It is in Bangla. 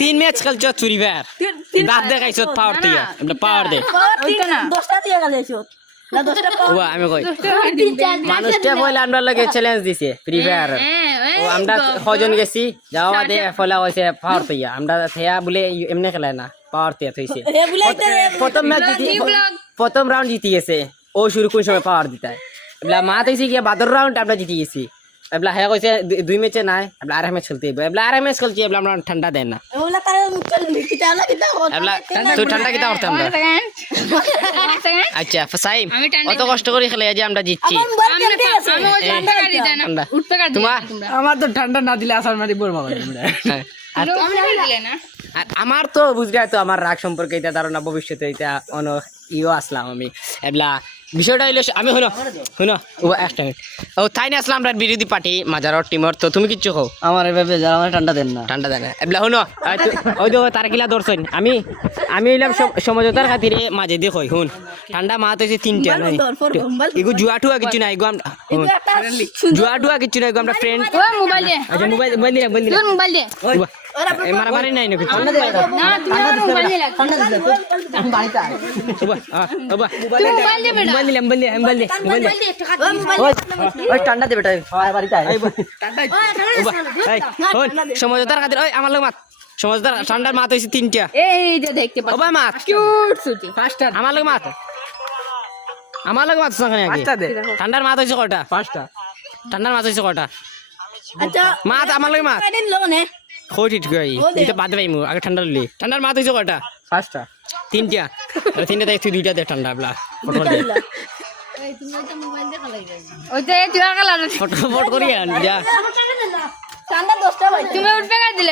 তিন ম্যাচ খেলছ চুরি ভার দাঁত দেখাইছ পাওয়ার দিয়ে পাওয়ার দে 10টা দিয়ে গেছো না 10টা ও আমি কই মানুষটা বলে আমরা লগে চ্যালেঞ্জ দিছে ফ্রি ফায়ার ও আমরা কজন গেছি যাওয়া দে ফলা হইছে পাওয়ার দিয়ে আমরা থেয়া বলে এমনি খেলায় না পাওয়ার দিয়ে থইছে প্রথম ম্যাচ প্রথম রাউন্ড জিতে গেছে ও শুরু কোন সময় পাওয়ার দিতায় এবলা মা হইছে কি বাদর রাউন্ড আমরা জিতে গেছি এবলা হ্যাঁ কইছে দুই ম্যাচে নাই এবলা আরেক ম্যাচ খেলতে হবে এবলা আরেক ম্যাচ খেলছি এবলা আমরা ঠান্ডা দেন না ওলা তার মুখল কিটা হলো কিটা এবলা তুই ঠান্ডা কিটা করতে আমরা আচ্ছা ফাসাইম অত কষ্ট করে খেলে যে আমরা জিতছি তোমার আমার তো ঠান্ডা না দিলে আসার মারি বড় বাবা আর আমার তো বুঝলে তো আমার রাগ সম্পর্কে এটা ধারণা ভবিষ্যতে এটা ইও আসলাম আমি এবলা বিষয়টা হইলো আমি হইনো ও একটা মিনিট ও তাই না আসলাম আমরা বিরোধী পার্টি মাজারর টিমর তো তুমি কিচ্ছু কও আমার এভাবে যারা আমার ঠান্ডা দেন না ঠান্ডা দেয় না এবলা হইনো ওই তো তার কিলা দর্শন আমি হইলাম সমঝোতার খাতিরে মাঝে দিয়ে কই হুন ঠান্ডা মাত হইছে তিনটা নাই এগো জুয়া টুয়া কিছু নাই গো আমরা জুয়া টুয়া কিছু নাই গো আমরা ফ্রেন্ড মোবাইল দে আচ্ছা মোবাইল দে মোবাইল দে এই মারামারি নাই না কিছু না তুমি মোবাইল দে ঠান্ডা দিলে আমি বাড়িতে আই মোবাইল দিলাম মোবাইল দে ওই ঠান্ডা দে বেটা আমার বাড়িতে আই সমঝোতার খাতির ওই আমার লোক মাত সমঝোতার ঠান্ডার মাত হইছে তিনটা এই যে দেখতে ও ভাই মাত কিউট সুটি পাঁচটা আমার লোক মাত সঙ্গে আগে পাঁচটা দে ঠান্ডার মাত হইছে কয়টা পাঁচটা ঠান্ডার মাত হইছে কয়টা আচ্ছা মাত আমার লোক মাত দিন লো নে কই ঠিক গই এটা বাদ পাইমু আগে ঠান্ডা ললি ঠান্ডার মাত হইছে কয়টা পাঁচটা তিনটা তিনটা দেখ তুই দুইটা দে ঠান্ডা বলা ফটো দে ওই তো তুই কালা ফটো করি যা ঠান্ডা 10টা ভাই তুমি উঠবে না দিলে